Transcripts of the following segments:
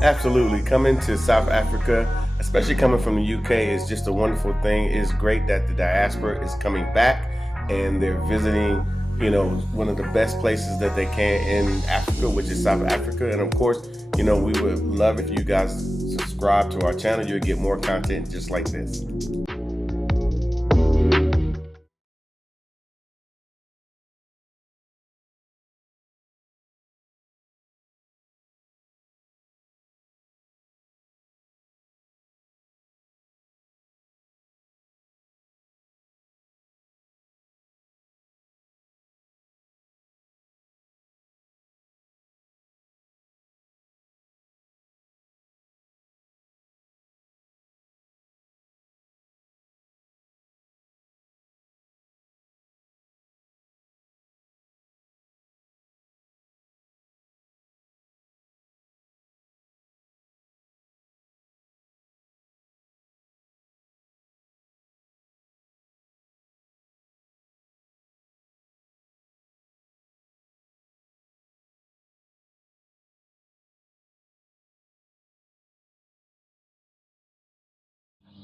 Absolutely. Coming to South Africa, especially coming from the UK, is just a wonderful thing. It's great that the diaspora is coming back and they're visiting, one of the best places that they can in Africa, which is South Africa. And of course, we would love if you guys subscribe to our channel. You'll get more content just like this.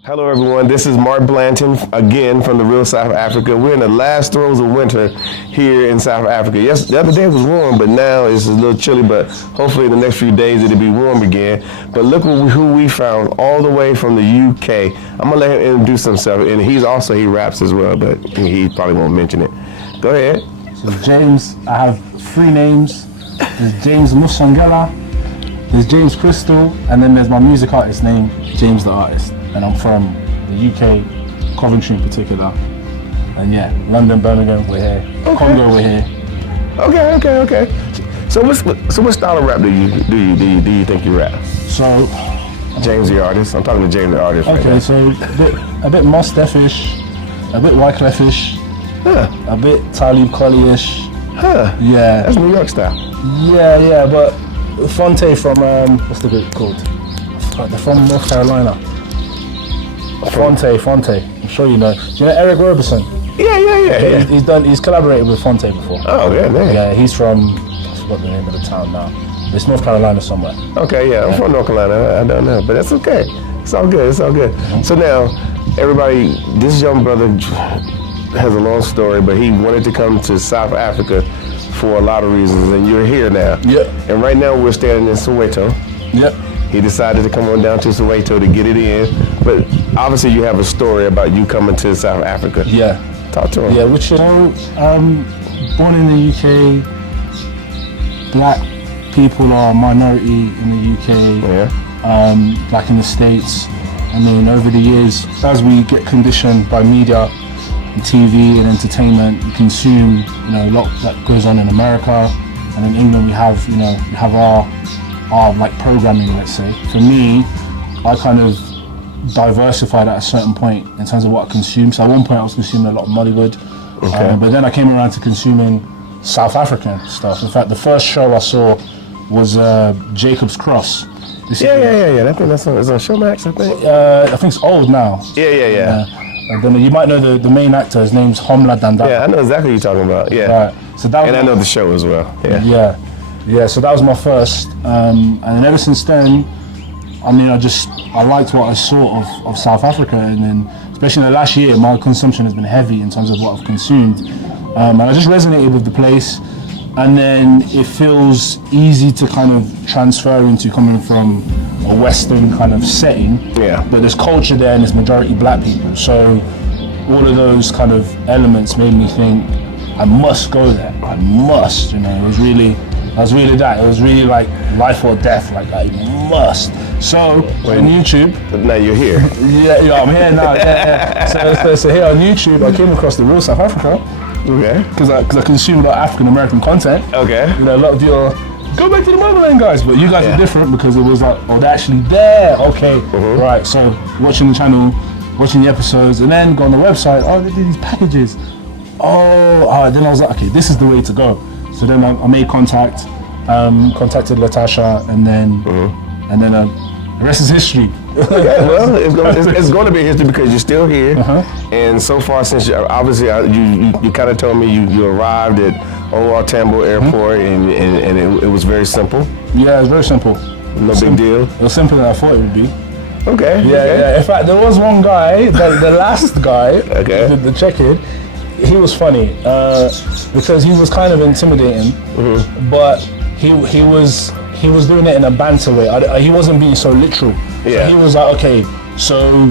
Hello, everyone. This is Mark Blanton again from the real South Africa. We're in the last throes of winter here in South Africa. Yes, the other day was warm, but now it's a little chilly. But hopefully, in the next few days it'll be warm again. But look who we found all the way from the UK. I'm gonna let him introduce himself, and he raps as well, but he probably won't mention it. Go ahead. So James, I have three names. There's James Musangela, there's James Crystal, and then there's my music artist name, James the Artist. And I'm from the UK, Coventry in particular. And yeah, London, Birmingham, we're here. Okay. Congo, we're here. Okay. So what style of rap do you think you rap? So James the Artist. I'm talking to James the Artist right now. Okay, so a bit Mos Def-ish, a bit Wyclef-ish, a bit Talib Kweli-ish. Yeah. That's New York style. Yeah, but Fonte from what's the group called? They're from North Carolina. Fonte. I'm sure you know. Do you know Eric Roberson? Yeah. He's collaborated with Fonte before. Oh, yeah, man. Yeah, he's from, I forgot the name of the town now. It's North Carolina somewhere. Okay, yeah, I'm from North Carolina. I don't know, but that's okay. It's all good. Mm-hmm. So now, everybody, this young brother has a long story, but he wanted to come to South Africa for a lot of reasons, and you're here now. Yep. And right now, we're standing in Soweto. Yep. He decided to come on down to Soweto to get it in, but obviously you have a story about you coming to South Africa. Yeah. Talk to him. Yeah, which, born in the UK, black people are a minority in the UK, black in the States. I mean, over the years, as we get conditioned by media and TV and entertainment, we consume, a lot that goes on in America, and in England we have our like programming, let's say. For me, I kind of diversified at a certain point in terms of what I consume. So at one point I was consuming a lot of Mollywood, but then I came around to consuming South African stuff. In fact, the first show I saw was Jacob's Cross. Yeah. I think that's on Showmax, I think. I think it's old now. Yeah. And then you might know the main actor. His name's Homla Dandaka. Yeah, I know exactly what you're talking about. Yeah. Right. So that and I know the show as well. Yeah. So that was my first, and then ever since then, I mean, I liked what I saw of South Africa, and then especially in the last year, my consumption has been heavy in terms of what I've consumed, and I just resonated with the place, and then it feels easy to kind of transfer into coming from a Western kind of setting. Yeah. But there's culture there, and there's majority black people, so all of those kind of elements made me think I must go there. I must. It was really that. It was really like life or death. Like I must. So on YouTube. But now you're here. Yeah, I'm here now. Yeah. So here on YouTube, I came across the real South Africa. Okay. Because I consume a lot of African American content. Okay. A lot of you are go back to the motherland, guys. But you guys are different because it was like, they're actually there. Okay. Mm-hmm. Right. So watching the channel, watching the episodes, and then go on the website. Oh, they do these packages. Then I was like, okay, this is the way to go. So then I made contact, contacted Latasha, and then the rest is history. Yeah, well, it's going to be history because you're still here, and so far since you kind of told me you arrived at Tambo Airport, and it was very simple. Yeah, it was very simple. No big deal. It was simpler than I thought it would be. Okay. Yeah, okay. yeah. In fact, there was one guy, the last guy, Okay. the check-in. He was funny because he was kind of intimidating, but he was doing it in a banter way. He wasn't being so literal. Yeah. So he was like, okay, so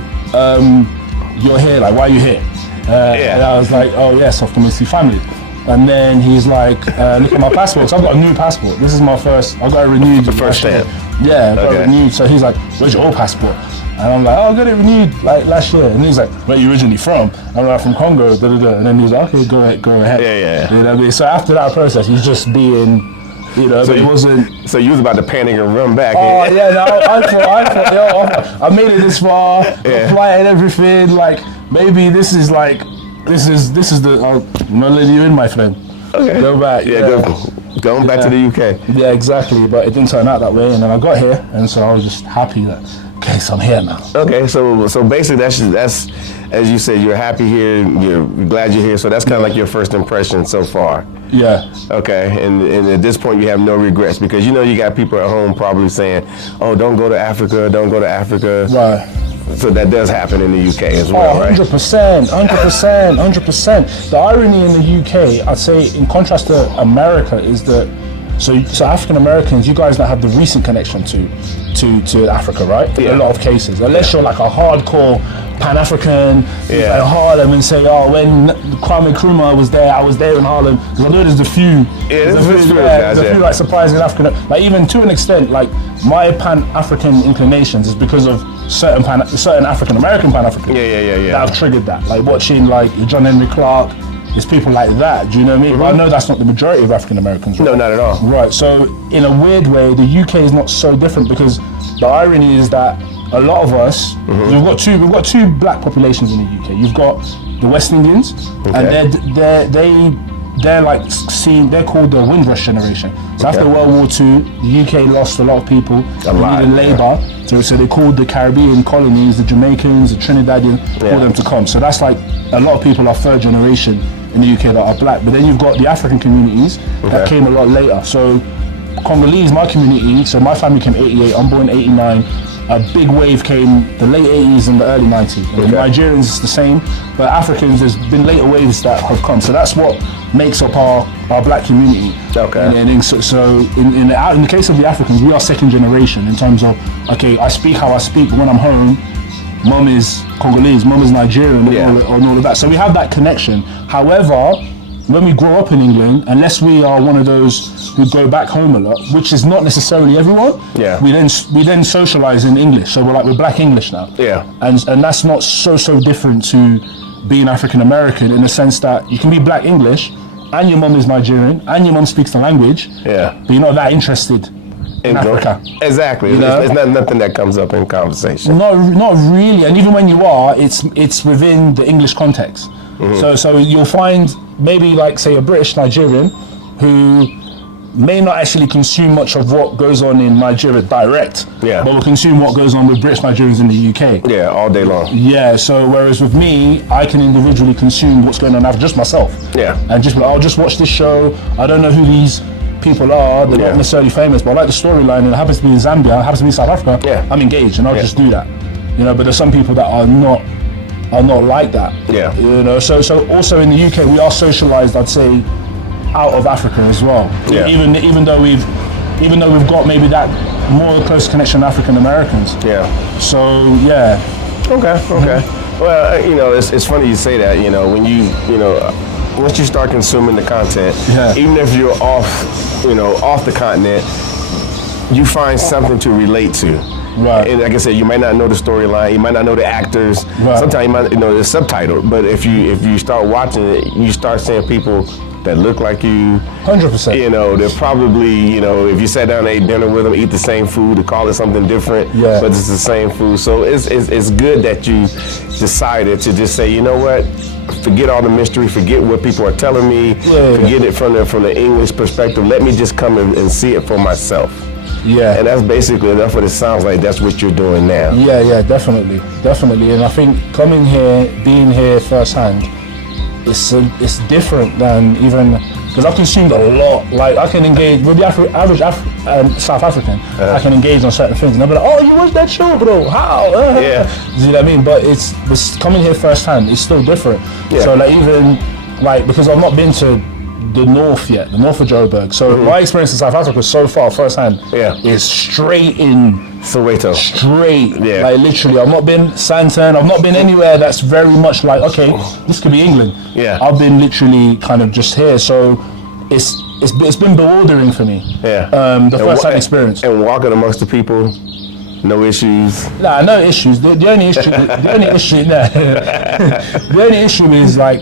you're here. Like, why are you here? Yeah. And I was like, oh yes, I've come to see family. And then he's like, look at my passport. So I've got a new passport. This is my first. I got it renewed. The first stamp. Yeah, I got Okay. it renewed. So he's like, where's your old passport? And I'm like, oh, I got it renewed like last year. And he's like, where are you originally from? I'm like, from Congo. Da, da, da. And then he's like, okay, go ahead. Yeah. You know what I mean? So after that process, he's just being, you know, So but it wasn't. So you was about to panic and run back. Oh yeah, no, I thought, yo, I made it this far, the flight and everything. Like maybe this is the. I'm not letting you in, my friend. Okay. Go back. Going back to the UK. Yeah, exactly. But it didn't turn out that way, and then I got here, and so I was just happy that okay, so I'm here now. Okay, so basically that's as you said, you're happy here, you're glad you're here. So that's kind of like your first impression so far. Yeah. Okay, and at this point you have no regrets because you know you got people at home probably saying, "Oh, don't go to Africa, don't go to Africa." Right. So that does happen in the UK as well, right? 100%. The irony in the UK, I'd say, in contrast to America, is that so African Americans, you guys that have the recent connection to Africa, right? In a lot of cases, unless you're like a hardcore Pan-African, like Harlem, and say, oh, when Kwame Nkrumah was there, I was there in Harlem. Because I know there's a few, there's a few like surprising African, like even to an extent, like my Pan-African inclinations is because of certain African American Pan-Africans that have triggered that. Like watching like John Henry Clark, there's people like that. Do you know what I mean? But I know that's not the majority of African Americans. Right? No, not at all. Right. So in a weird way, the UK is not so different because the irony is that a lot of us, we've got two black populations in the UK. You've got the West Indians, and they're like seen. They're called the Windrush generation. So after World War II, the UK lost a lot of people. They needed labour, so they called the Caribbean colonies, the Jamaicans, the Trinidadians, for them to come. So that's like a lot of people are third generation in the UK that are black. But then you've got the African communities that came a lot later. So Congolese, my community. So my family came 88. I'm born 89. A big wave came the late 80s and the early 90s. Nigerians is the same, but Africans, there's been later waves that have come. So that's what makes up our black community. Okay. And in the case of the Africans, we are second generation in terms of, okay, I speak how I speak, but when I'm home, mum is Congolese, mum is Nigerian, and all of that. So we have that connection. However, when we grow up in England, unless we are one of those who go back home a lot, which is not necessarily everyone, we then socialize in English. So we're black English now. Yeah. And that's not so different to being African American in the sense that you can be black English and your mum is Nigerian and your mum speaks the language. Yeah. But you're not that interested in Africa. Exactly. You know? It's not nothing that comes up in conversation. Not really. And even when you are, it's within the English context. So you'll find maybe like say a British Nigerian who may not actually consume much of what goes on in Nigeria direct, but will consume what goes on with British Nigerians in the UK. Yeah, all day long. Yeah, so whereas with me, I can individually consume what's going on in just myself. Yeah. And I'll just watch this show. I don't know who these people are, they're not necessarily famous, but I like the storyline and it happens to be in Zambia, it happens to be in South Africa, I'm engaged and I'll just do that. You know, but there's some people that are not like that. Yeah. You know, so also in the UK we are socialized, I'd say, out of Africa as well. Yeah. Even though we've got maybe that more close connection to African Americans. Yeah. So yeah. Okay. Well, you know, it's funny you say that. You know, when once you start consuming the content, even if you're off the continent, you find something to relate to. Right. And like I said, you might not know the storyline, you might not know the actors. Right. Sometimes you might know the subtitle, but if you start watching it, you start seeing people that look like you. 100%. You know, they're probably, if you sat down and ate dinner with them, eat the same food, to call it something different, but it's the same food. So it's good that you decided to just say, you know what, forget all the mystery, forget what people are telling me, forget it from the English perspective. Let me just come and see it for myself. Yeah. And that's what it sounds like. That's what you're doing now. Yeah, definitely. And I think coming here, being here firsthand, it's different than even because I've consumed a lot. Like I can engage with the average South African. I can engage on certain things, and they'll be like, "Oh, you watched that show, bro? How?" Yeah. You know what I mean? But it's coming here firsthand. It's still different. Yeah. So like even like because I've not been to the north yet, the north of Joburg. So my experience in South Africa so far, firsthand, is straight in Soweto. Straight, Yeah. like literally. I've not been Santon. I've not been anywhere that's very much like, okay, this could be England. Yeah. I've been literally kind of just here. So it's been bewildering for me. Yeah. The first time experience. And walking amongst the people, no issues. Nah, no issues. The only issue, the only issue is like,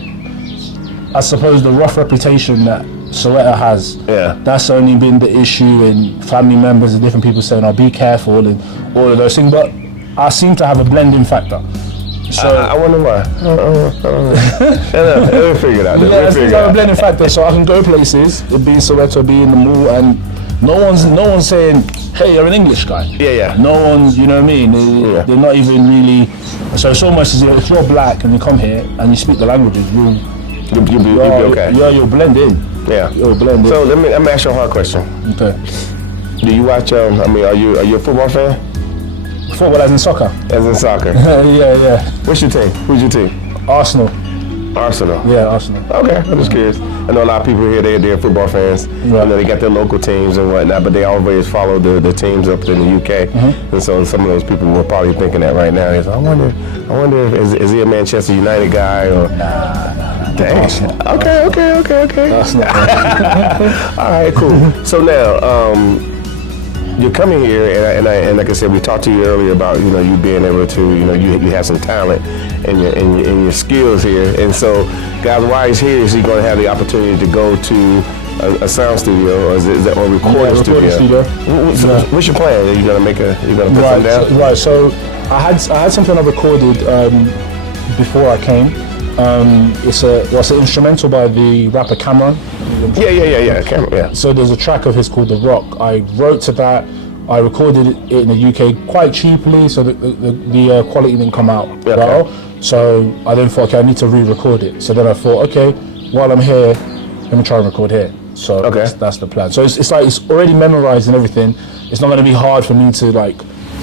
I suppose the rough reputation that Soweto has. Yeah. That's only been the issue, and family members and different people saying, "Oh, be careful," and all of those things. But I seem to have a blending factor. So I wonder why. We'll figure it out. I seem to have a blending factor, so I can go places, it be Soweto, be in the mall, and no one's saying, "Hey, you're an English guy." Yeah. No one's, you know what I mean? They're not even really. So it's almost as if you're black and you come here and you speak the languages, you'll be okay. You'll blend in. Yeah. You'll blend in. So let me ask you a hard question. Okay. Do you watch? Are you a football fan? Football as in soccer? As in soccer. Yeah. What's your team? Who's your team? Arsenal. Arsenal. Yeah, Arsenal. Okay, I'm just curious. I know a lot of people here, they're football fans. Right. I know they got their local teams and whatnot, but they always follow the teams up in the UK. And so some of those people were probably thinking that right now. Is I wonder if is he a Manchester United guy or? Nah. Dang. Okay. Arsenal. All right, cool. So now, you're coming here, and like I said, we talked to you earlier about you being able to you have some talent and your skills here, and so guys, while he's here, is he going to have the opportunity to go to a sound studio or recording studio? What's your plan? Are you going to put something down? So I had something I recorded before I came. It's an instrumental by the rapper Cameron. Yeah. Cameron, yeah. So there's a track of his called The Rock. I wrote to that. I recorded it in the UK quite cheaply, so the quality didn't come out well. So I then thought, okay, I need to re-record it. So then I thought, okay, while I'm here, let me try and record here. So that's the plan. So it's like it's already memorized and everything. It's not going to be hard for me to like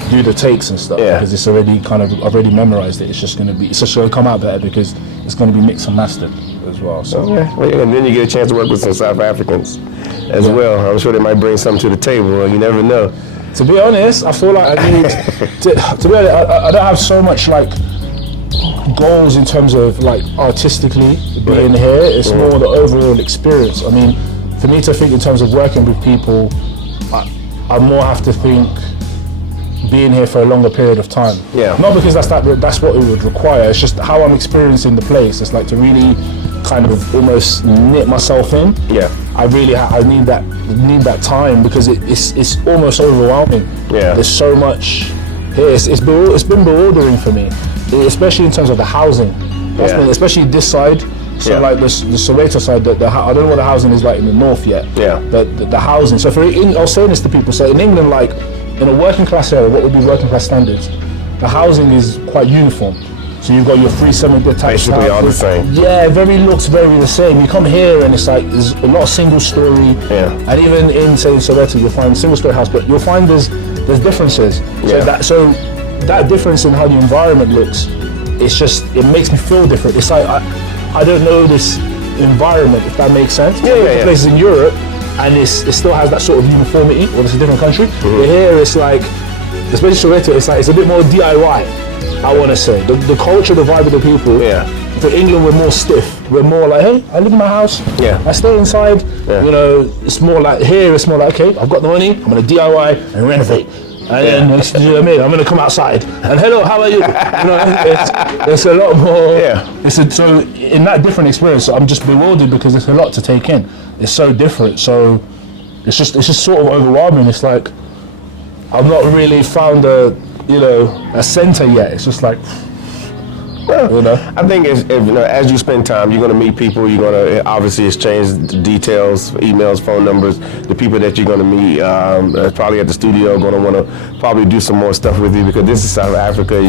do the takes and stuff because it's already I've already memorized it. It's just going to come out better because it's going to be mixed and mastered as well. So and then you get a chance to work with some South Africans as well. I'm sure they might bring something to the table. You never know. To be honest, I feel like I need to be honest. I don't have so much like goals in terms of like artistically being here. It's more the overall experience. I mean, for me to think in terms of working with people, I more have to think being here for a longer period of time. Yeah. Not because that's what it would require. It's just how I'm experiencing the place. It's like to really kind of almost knit myself in. Yeah. I need that time because it's almost overwhelming. Yeah. There's so much here. It's been bewildering for me, especially in terms of the housing. Especially this side. So like the Soweto side, I don't know what the housing is like in the north yet. Yeah. The housing. So I was saying this to people. So in England, like in a working class area, what would be working class standards? The housing is quite uniform. So you've got your 3 semi-detached. Basically all the same. Yeah, looks very the same. You come here and it's like there's a lot of single story. Yeah. And even in say Soweto, you'll find single story house, but you'll find there's differences. Yeah. So that difference in how the environment looks, it makes me feel different. It's like I don't know this environment, if that makes sense. Yeah. Places in Europe, and it still has that sort of uniformity. Well, it's a different country. But here, it's like, especially Soweto, it's a bit more DIY. I want to say the culture, the vibe of the people. Yeah. For England, we're more stiff. We're more like, hey, I live in my house. Yeah. I stay inside. Yeah. It's more like here. It's more like, okay, I've got the money. I'm gonna DIY and renovate. And then, you know what I mean? I'm going to come outside and hello, how are you? It's a lot more. Yeah. So in that different experience, I'm just bewildered because it's a lot to take in. It's so different. So it's just sort of overwhelming. It's like I've not really found a center yet. It's just like You know? I think as you spend time, you're going to meet people. You're going to obviously exchange details, emails, phone numbers. The people that you're going to meet probably at the studio going to want to probably do some more stuff with you, because this is South Africa.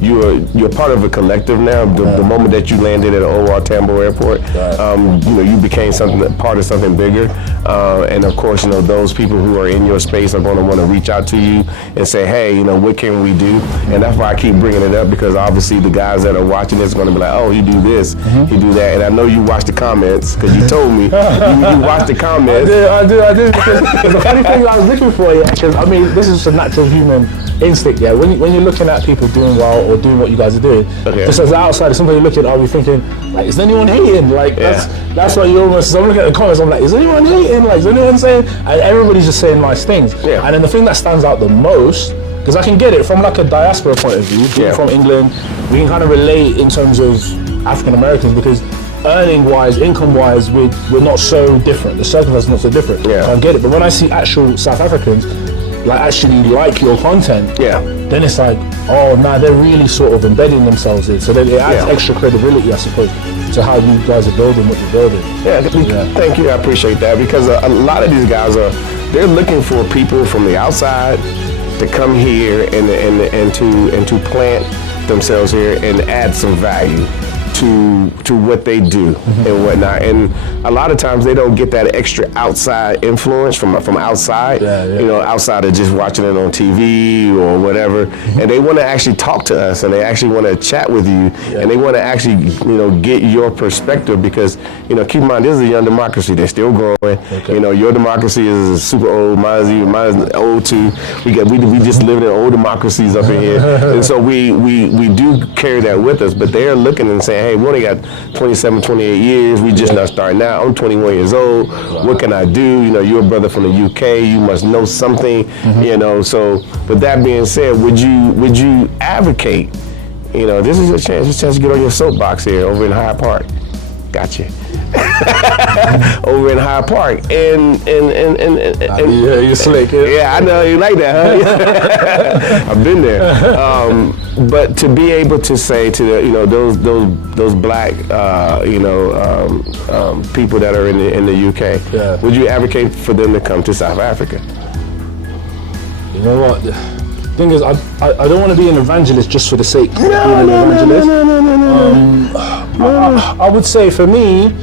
You're part of a collective now. The moment that you landed at OR Tambo Airport, you became part of something bigger. And of course, those people who are in your space are going to want to reach out to you and say, hey, what can we do? And that's why I keep bringing it up, because obviously the guys that are watching this are going to be like, oh, you do this, you do that. And I know you watch the comments, because you told me you watch the comments. I do. Because the funny thing I was looking for, because this is just a natural human instinct, when you're looking at people doing well or doing what you guys are doing, just as an outsider, somebody looking, I'll be thinking, like, is anyone hating? Like, that's what you almost, so I'm looking at the comments, I'm like, is anyone hating? Like, is anyone saying? And everybody's just saying nice things. Yeah. And then the thing that stands out the most, because I can get it from like a diaspora point of view, being from England, we can kind of relate in terms of African Americans, because earning-wise, income-wise, we're not so different. The circumstances are not so different. Yeah. So I get it. But when I see actual South Africans actually like your content, then it's like, oh, they're really sort of embedding themselves in. So then it adds extra credibility, I suppose, to how you guys are building what you're building. Thank you. I appreciate that, because a lot of these guys they're looking for people from the outside to come here and to plant themselves here and add some value to what they do and whatnot. And a lot of times they don't get that extra outside influence from outside, outside of just watching it on TV or whatever. And they want to actually talk to us, and they actually want to chat with you, and they want to actually, get your perspective, because, keep in mind, this is a young democracy. They're still growing. Okay. Your democracy is super old. Mine is old too. We just live in old democracies up in here. And so we do carry that with us, but they're looking and saying, hey, we only got 27, 28 years. We just not starting out. I'm 21 years old. Wow. What can I do? you're a brother from the UK. You must know something. So with that being said, would you advocate? This is your chance. It's a chance to get on your soapbox here over in Hyde Park. Gotcha. Over in Hyde Park, and you're slick. Yeah, I know you like that, huh? I've been there. But to be able to say to the, those black people that are in the UK, would you advocate for them to come to South Africa? You know what? The thing is, I don't want to be an evangelist just for the sake of being an evangelist. I would say for me,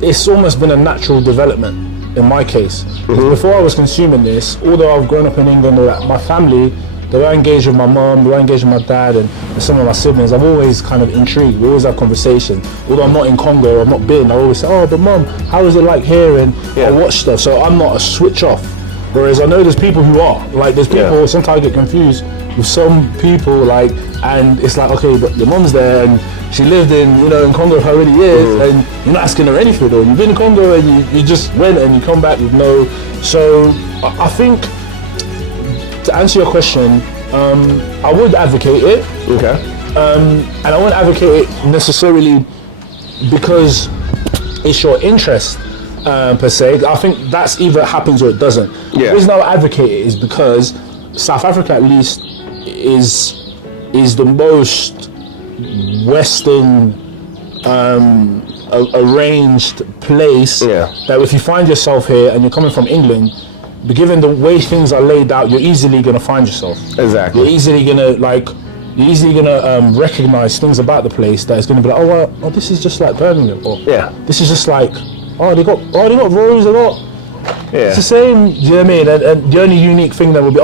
it's almost been a natural development in my case. Before I was consuming this, although I've grown up in England, my family, they were engaged with my mom, they were engaged with my dad and some of my siblings. I'm always kind of intrigued. We always have conversation. Although I'm not in Congo, I've not been, I always say, oh, but mom, how is it like here? And I watch stuff, so I'm not a switch off. Whereas I know there's people who are. Like, there's people who sometimes get confused with some people, and it's like, okay, but your mom's there and she lived in Congo for already years, and you're not asking her anything, or you've been in Congo and you just went and you come back with no. So I think, to answer your question, I would advocate it. Okay. And I wouldn't advocate it necessarily because it's your interest per se. I think that's either happens or it doesn't. The reason I would advocate it is because South Africa, at least, is the most Western arranged place that if you find yourself here and you're coming from England, but given the way things are laid out, you're easily going to find yourself. Exactly. You're easily going to recognize things about the place that is going to be like, oh, this is just like Birmingham, or this is just like, they got roads, it's the same. Do you know what I mean? And the only unique thing that will be,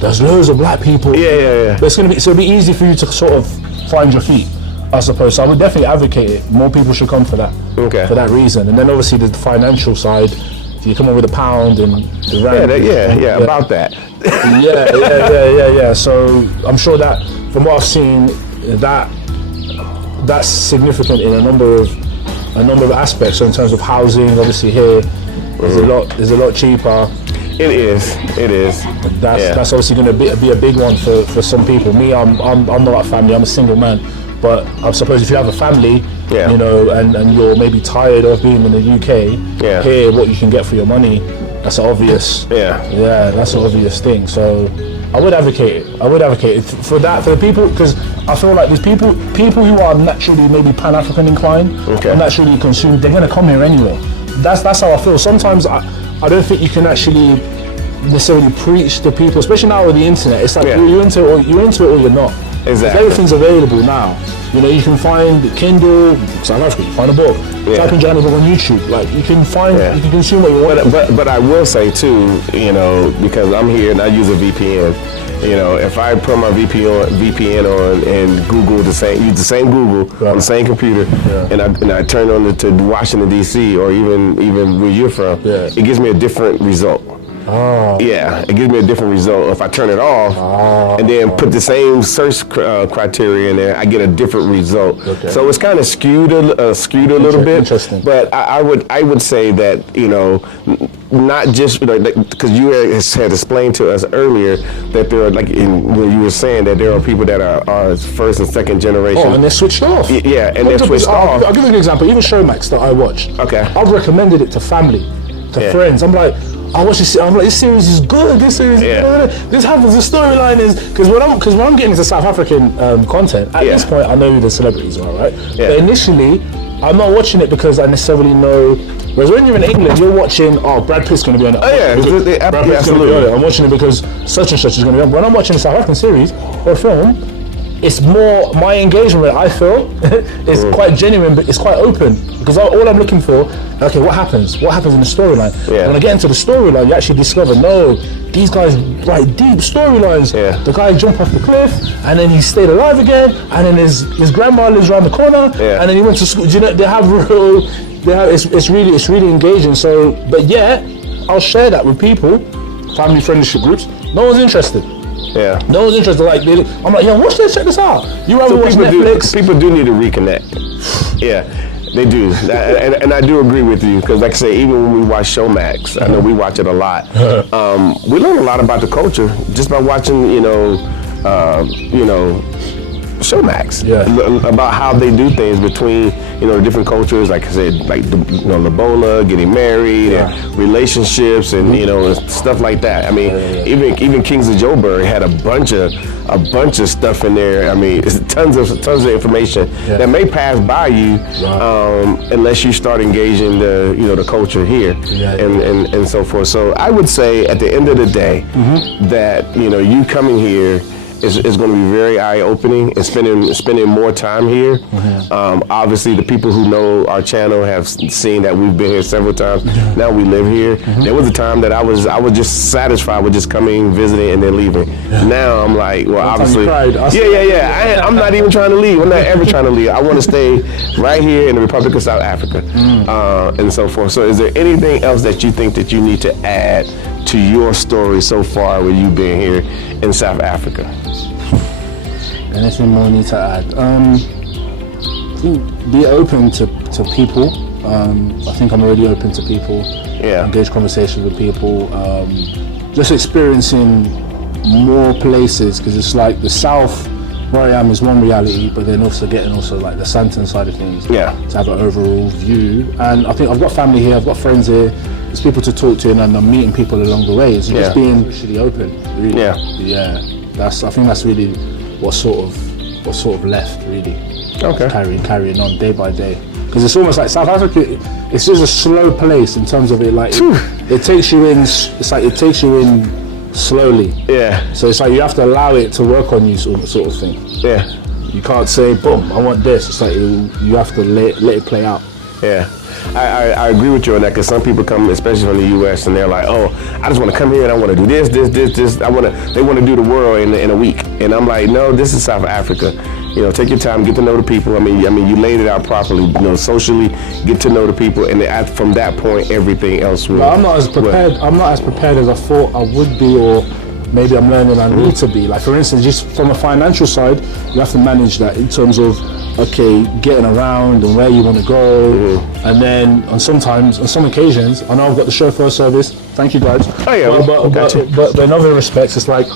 there's loads of black people. But it's going to be, so it'll be easy for you to sort of find your feet, I suppose. So I would definitely advocate it. More people should come for that. For that reason. And then obviously the financial side. So you come up with a pound and the rand. About that. So I'm sure that from what I've seen, that's significant in a number of aspects. So in terms of housing, obviously here is a lot cheaper. It is. That's obviously going to be a big one for some people. Me, I'm not a family. I'm a single man. But I suppose if you have a family, and you're maybe tired of being in the UK, here what you can get for your money, that's obvious. That's an obvious thing. So I would advocate it. For the people, because I feel like there's people who are naturally maybe Pan-African inclined, or naturally consumed. They're gonna come here anyway. That's how I feel. Sometimes I don't think you can actually necessarily preach to people, especially now with the internet. It's like you're into it or you're not. Exactly. Everything's available now. You know, you can find Kindle, South Africa, you can find a book. Type in Johannesburg on YouTube. Like you can find, you can consume what you want. But I will say too, you know, because I'm here and I use a VPN. You know, if I put my VPN on and use the same Google on the same computer, and I turn on to Washington D.C. or even where you're from, it gives me a different result. Oh. Yeah, it gives me a different result. If I turn it off and then put the same search criteria in there, I get a different result. Okay. So it's kind of skewed a little bit. Interesting. But I would say that, you know, not just because you had explained to us earlier that there are, like when you were saying that there are people that are first and second generation. Oh, and they're switched off. Yeah, and they're switched off. I'll give you an example. Even Showmax that I watch. Okay. I've recommended it to family, to friends. I'm like, I watch this. I'm like, this series is good. This series, this happens. The storyline is because when I'm getting into South African content at this point, I know who the celebrities are, right? Yeah. But initially, I'm not watching it because I necessarily know. Whereas when you're in England, you're watching, Brad Pitt's going to be on it. Brad Pitt's going to be on it. I'm watching it because such and such is going to be on. When I'm watching a South African series or film, it's more, my engagement, I feel, is quite genuine, but it's quite open. Because all I'm looking for, okay, what happens? What happens in the storyline? Yeah. When I get into the storyline, you actually discover, no, these guys write deep storylines. Yeah. The guy jumped off the cliff, and then he stayed alive again, and then his grandma lives around the corner, and then he went to school. You know, it's really engaging. So, but yeah, I'll share that with people, family friendship groups. No one's interested. Yeah. No one's interested. Like, I'm like, yo, watch this, check this out. You rather watch Netflix. People do need to reconnect. Yeah, they do. and I do agree with you, because like I say, even when we watch Showmax, I know we watch it a lot. We learn a lot about the culture just by watching, Showmax. Yeah. About how they do things between, different cultures, like I said, like Lobola, getting married, and relationships, and stuff like that. I mean, even Kings of Joburg had a bunch of stuff in there. I mean, it's tons of information that may pass by you unless you start engaging the culture here and so forth. So I would say at the end of the day that you coming here is going to be very eye-opening, and spending more time here. Obviously, the people who know our channel have seen that we've been here several times. Now we live here. There was a time that I was just satisfied with just coming, visiting, and then leaving. Now I'm like, well, obviously, I'm not even trying to leave. I'm not ever trying to leave. I want to stay right here in the Republic of South Africa, and so forth. So, is there anything else that you think that you need to add to your story so far with you being here in South Africa? Anything more I need to add? Be open to people. I think I'm already open to people. Yeah. Engage conversations with people. Just experiencing more places, because it's like the South, where I am, is one reality, but then also getting like the Santon side of things. Yeah. To have an overall view. And I think I've got family here, I've got friends here. There's people to talk to, and I'm meeting people along the way. It's just being really open. Really. Yeah. I think that's really what's sort of left, really. Okay. Carrying on day by day. Because it's almost like South Africa. It's just a slow place in terms of it. Like it takes you in. It's like it takes you in slowly. Yeah. So it's like you have to allow it to work on you, sort of thing. Yeah. You can't say, boom, I want this. It's like you have to let it play out. Yeah. I agree with you on that, because some people come, especially from the U.S., and they're like, oh, I just want to come here and I want to do this. They want to do the world in a week. And I'm like, no, this is South Africa. Take your time, get to know the people. I mean, you laid it out properly. Socially, get to know the people, and from that point, everything else will. I'm not as prepared. I'm not as prepared as I thought I would be, or maybe I'm learning I need to be. Like, for instance, just from a financial side, you have to manage that in terms of, okay, getting around and where you want to go, and then on some occasions, I know I've got the chauffeur service. Thank you, guys. Oh yeah, but in other respects, it's like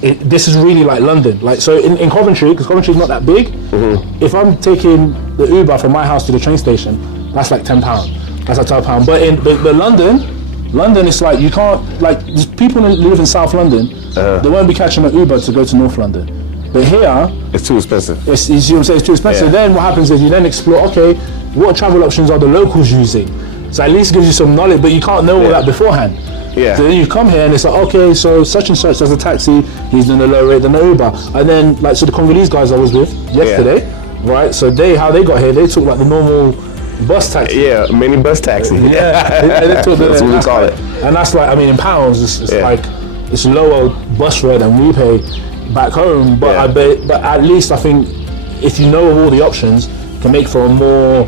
this is really like London. Like, so in Coventry, because Coventry is not that big. If I'm taking the Uber from my house to the train station, that's like £10. That's like £12. But in London, it's like you can't, like, people who live in South London, they won't be catching an Uber to go to North London. But here, It's too expensive. you see what I'm saying? It's too expensive. Yeah. Then what happens is you then explore, okay, what travel options are the locals using? So at least it gives you some knowledge, but you can't know all that beforehand. Yeah. So then you come here and it's like, okay, so such and such does a taxi, he's doing a low rate than the Uber. And then, like, so the Congolese guys I was with yesterday, right? So how they got here, they took like the normal bus taxi. Yeah, mini bus taxi. Yeah, they took That's what we call it. And that's like, I mean, in pounds, it's like, it's lower bus fare than we pay back home. But but at least I think if you know all the options, it can make for a more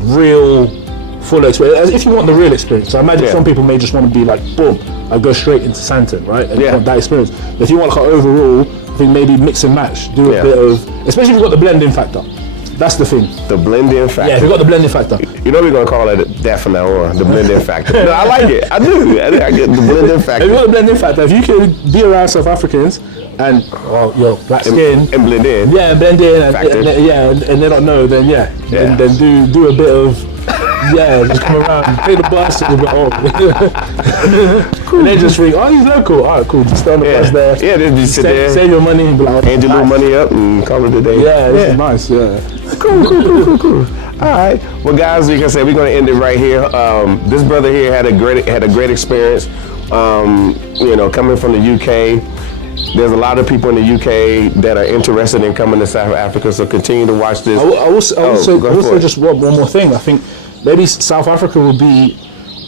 real, full experience. If you want the real experience, so I imagine some people may just want to be like, boom, I go straight into Santon, right? And you want that experience. But if you want like an overall, I think maybe mix and match, do a bit of, especially if you've got the blending factor. That's the thing. The blend-in factor. Yeah, if you've got the blending factor. You know we're gonna call it that from now on. The blend-in factor. No, I like it. I do. I get the blend-in factor. If you've got the blending factor, if you can be around South Africans and black skin and blend in. Yeah, and blend in, and they don't know, then then do a bit of just come around, pay the bus, and cool. And they just think, oh, he's local. All right, cool. Just stay on the bus there. Yeah, they just sit there, save your money, and be like, hand your little money up, and call it a day. Yeah, this is nice. Yeah. Cool. All right. Well, guys, like I said, we're going to end it right here. This brother here had a great experience. Coming from the UK. There's a lot of people in the UK that are interested in coming to South Africa. So continue to watch this. I will say just one more thing. I think maybe South Africa will be,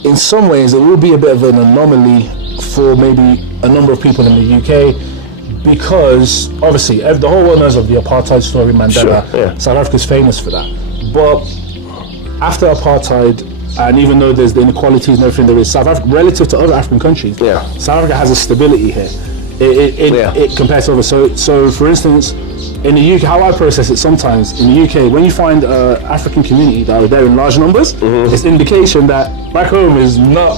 in some ways, it will be a bit of an anomaly for maybe a number of people in the UK, because obviously the whole world knows of the apartheid story, Mandela. Sure, yeah. South Africa is famous for that. But after apartheid, and even though there's the inequalities and everything there is, South Africa, relative to other African countries, South Africa has a stability here. It compares to others. So for instance, in the UK, how I process it sometimes, in the UK, when you find an African community that are there in large numbers, it's indication that back home is not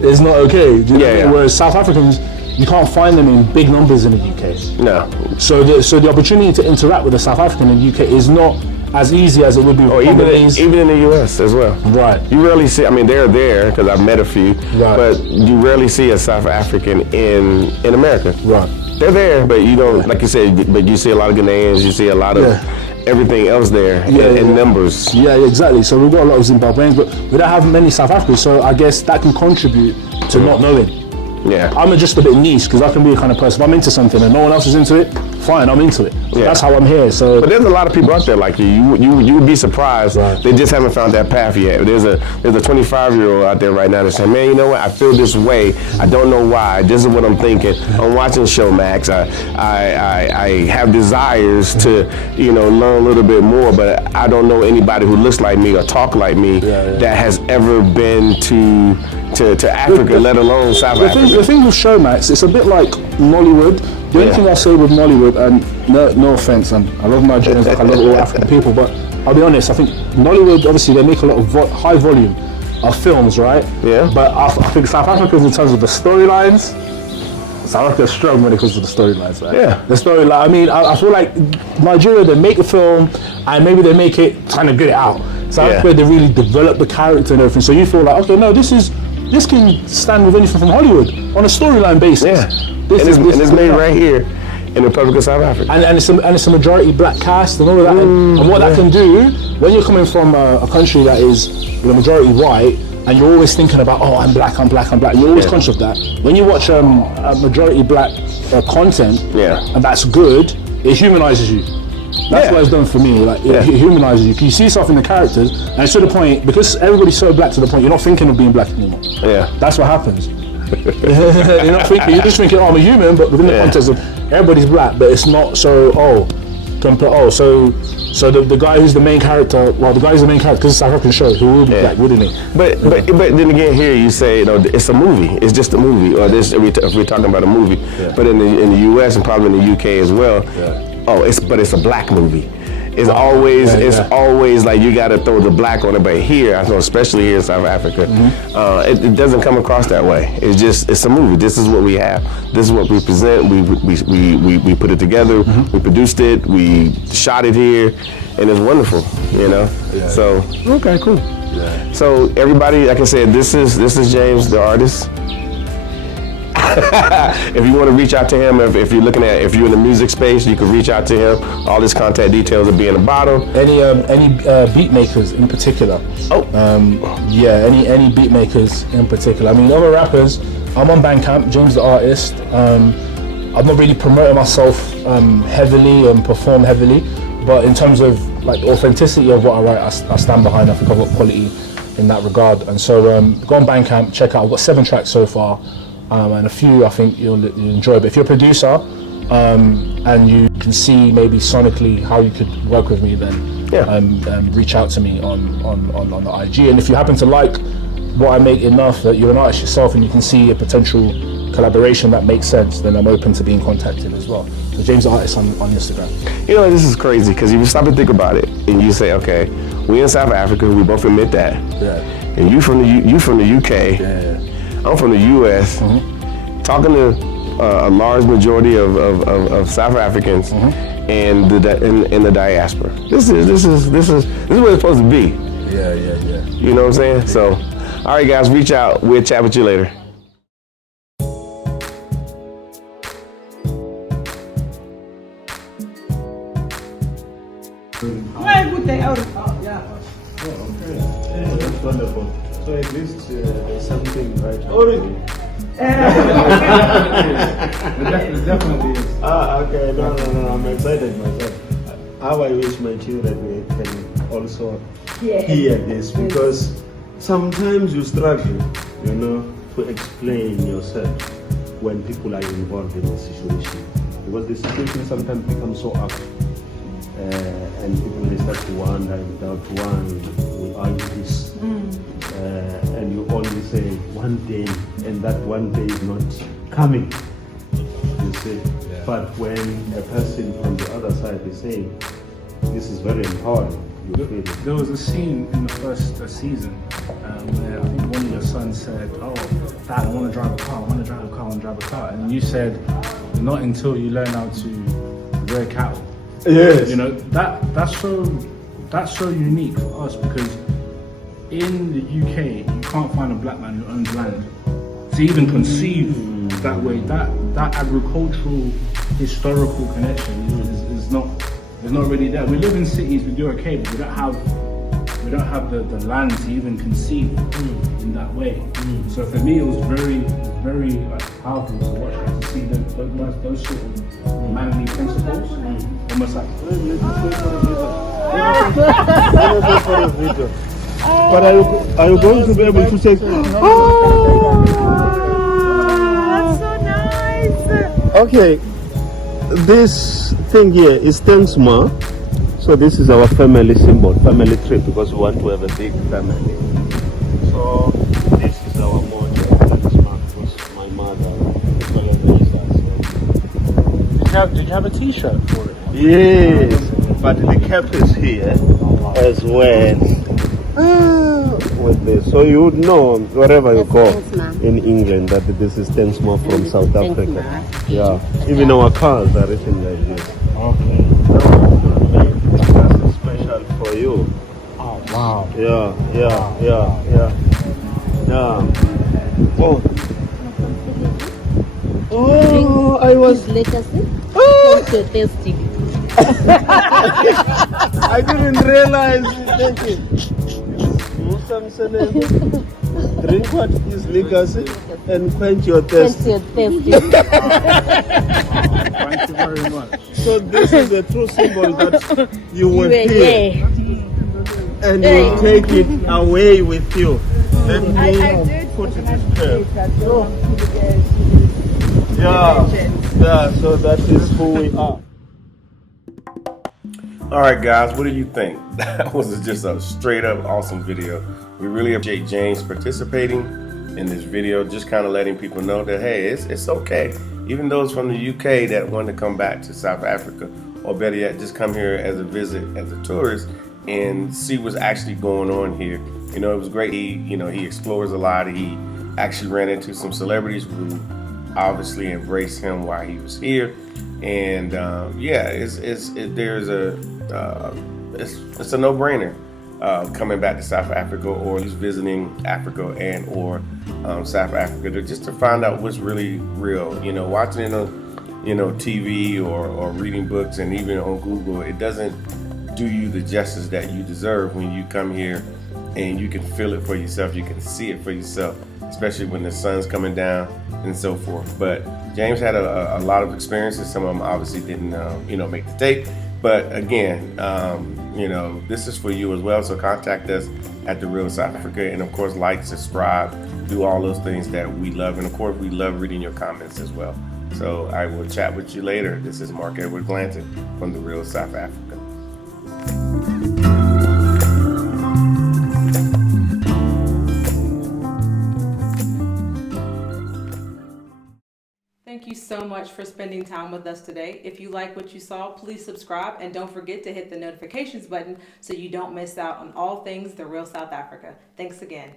okay. Do you know what I mean? Whereas South Africans, you can't find them in big numbers in the UK. No. So the opportunity to interact with a South African in the UK is not as easy as it would be with even in the US as well. Right. You rarely see, I mean, they're there because I've met a few, but you rarely see a South African in America. Right. They're there, but you don't, like you said, but you see a lot of Ghanaians, you see a lot of everything else there in numbers. Yeah, exactly. So we've got a lot of Zimbabweans, but we don't have many South Africans, so I guess that can contribute to not knowing. Yeah. I'm just a bit niche because I can be a kind of person, if I'm into something and no one else is into it, fine, I'm into it. So that's how I'm here. So, but there's a lot of people out there like you. You would be surprised. Right. They just haven't found that path yet. There's a 25-year-old out there right now that's saying, man, you know what? I feel this way. I don't know why. This is what I'm thinking. I'm watching Showmax. I have desires to learn a little bit more, but I don't know anybody who looks like me or talk like me that has ever been to Africa, let alone South Africa. The thing with Showmax, it's a bit like Nollywood. The only thing I'll say with Nollywood, and no offense, and I love Nigerians, like I love all African people, but I'll be honest, I think Nollywood, obviously they make a lot of high volume of films, right? Yeah. But I think South Africans, in terms of the storylines, South Africa's strong when it comes to the storylines, right? Yeah. The storyline, I mean, I feel like Nigeria, they make a film, and maybe they make it trying to get it out. South Africa, they really develop the character and everything, so you feel like, okay, no, this can stand with anything from Hollywood on a storyline basis. Yeah. It's made right here in the Republic of South Africa. And it's a majority black cast and all of that. And what that can do, when you're coming from a country that is the majority white, and you're always thinking about, oh, I'm black, and you're always conscious of that. When you watch a majority black content, and that's good, it humanizes you. That's what it's done for me. Like it humanizes you. You see yourself in the characters, and it's to the point, because everybody's so black to the point, you're not thinking of being black anymore. Yeah, that's what happens. You're not thinking. You're just thinking, oh, I'm a human, but within the context of everybody's black, but it's not so. So the guy who's the main character, because it's a South African show, who will be black, wouldn't he? But then again, here you say, it's a movie. It's just a movie, or this if we're talking about a movie. But in the U.S. and probably in the U.K. as well. It's a black movie. It's always like you got to throw the black on it. But here, I know, especially here in South Africa, it doesn't come across that way. It's a movie. This is what we have. This is what we present. We put it together. We produced it. We shot it here, and it's wonderful. So okay, cool. So everybody, like I said, this is James, the artist. If you want to reach out to him, if you're in the music space, you can reach out to him. All his contact details will be in the bottom. Any beat makers in particular? Any beat makers in particular. I mean, other rappers. I'm on Bandcamp, James the Artist. I'm not really promoting myself heavily and perform heavily, but in terms of like authenticity of what I write, I stand behind. I think I've got quality in that regard. And so go on Bandcamp, check out. I've got 7 tracks so far, and a few I think you'll enjoy. But if you're a producer and you can see maybe sonically how you could work with me, then reach out to me on the IG. And if you happen to like what I make enough that you're an artist yourself and you can see a potential collaboration that makes sense, then I'm open to being contacted as well. So James the Artist on Instagram. You know, this is crazy because if you stop and think about it and you say, okay, we in South Africa, we both admit that. Yeah. And you from the UK, I'm from the US, talking to a large majority of South Africans and in the diaspora. This is what it's supposed to be. Yeah. You know what I'm saying? So, all right, guys, reach out. We'll chat with you later. That's wonderful. So at least there's something right. Definitely is. Okay. No. I'm excited myself. How I wish my children can also hear this, because sometimes you struggle, to explain yourself when people are involved in the situation, because the situation sometimes becomes so up. And people they start to wonder, without one, we argue this, and you only say one day, and that one day is not coming. You see, but when a person from the other side is saying, "This is very empowering," you feel it. There was a scene in the first season where I think one of your sons said, "Oh, Dad, I want to drive a car. I want to drive a car. I want to drive a car," and you said, "Not until you learn how to rear cattle." Yes. That's so unique for us, because in the UK you can't find a black man who owns land. To even conceive that way, that agricultural historical connection is not really there. We live in cities, we do okay, but we don't have the land to even conceive in that way. So for me, it was very powerful to watch that, to see those sort of manly principles, almost like. But are you going to be able to say? Oh, that's so nice. Okay, this thing here is Tensma. So this is our family symbol, family tree, because we want to have a big family. So this is our motto, Tensma, because my mother raised us. Did you have a T-shirt for it? Yes, but the cap is here as well. With this, so you would know wherever you go in England that this is Tensma from South Africa. Yeah, even our cars are written like this. Okay. That's special for you. Oh wow. Yeah. Oh, I was. I didn't realize. Thank you. Drink what is legacy and quench your thirst. Thank you very much. So this is a true symbol that you were here and you take it away with you. Let me put it straight. Yeah, so that is who we are. All right, guys, what do you think? That was just a straight up awesome video. We really appreciate James participating in this video, just kind of letting people know that, hey, it's okay. Even those from the UK that want to come back to South Africa, or better yet, just come here as a visit, as a tourist, and see what's actually going on here. It was great. He explores a lot. He actually ran into some celebrities who obviously embraced him while he was here. And it's a no-brainer coming back to South Africa, or at least visiting Africa and or South Africa, just to find out what's really real. You know, watching it on, you know, TV or reading books and even on Google, it doesn't do you the justice that you deserve when you come here and you can feel it for yourself, you can see it for yourself, especially when the sun's coming down and so forth. But James had a lot of experiences. Some of them obviously didn't, you know, make the tape. But again, you know, this is for you as well. So contact us at The Real South Africa. And of course, like, subscribe, do all those things that we love. And of course, we love reading your comments as well. So I will chat with you later. This is Mark Edward Blanton from The Real South Africa. Thank you so much for spending time with us today. If you like what you saw, please subscribe and don't forget to hit the notifications button so you don't miss out on all things The Real South Africa. Thanks again.